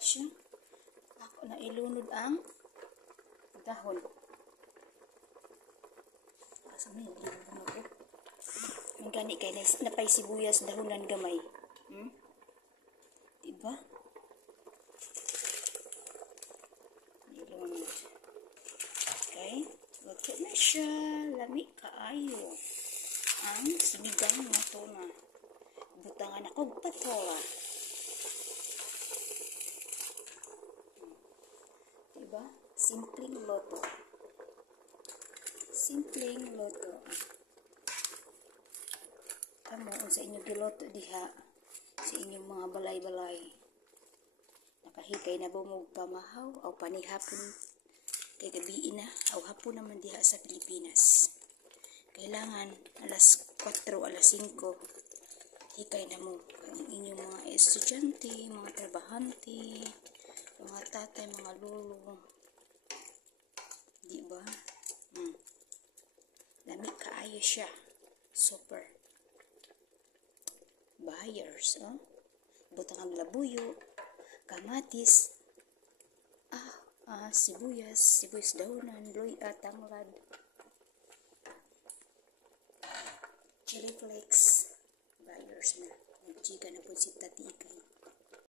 siya. Ako na ilunod ang dahon. Asa may ilunod ako. Ang gani kay napay sibuyas dahonan gamay. Diba? Ilunod. Okay. Luto na siya. Lami kaayo. Ang sinigang na tuna. Butangan ako patola. Diba? Simpleng loto. Simpleng loto. Kamu sa inyo giloto diha sa inyong mga balay-balay. Nakahikay na bumog pamahaw o panihapon kay gabi na o hapon naman diha sa Pilipinas. Kailangan alas 4, alas 5 hikay na mo ang inyong mga estudyante, mga trabahante, mga tatay, mga lolo. Diba? Lamig kaayo siya. Super. Buyers, butang ang labuyo, kamatis, sibuyas dahonan, loy at tanglad, chili flakes. Buyers na. Nagjiga na po si Tatikay.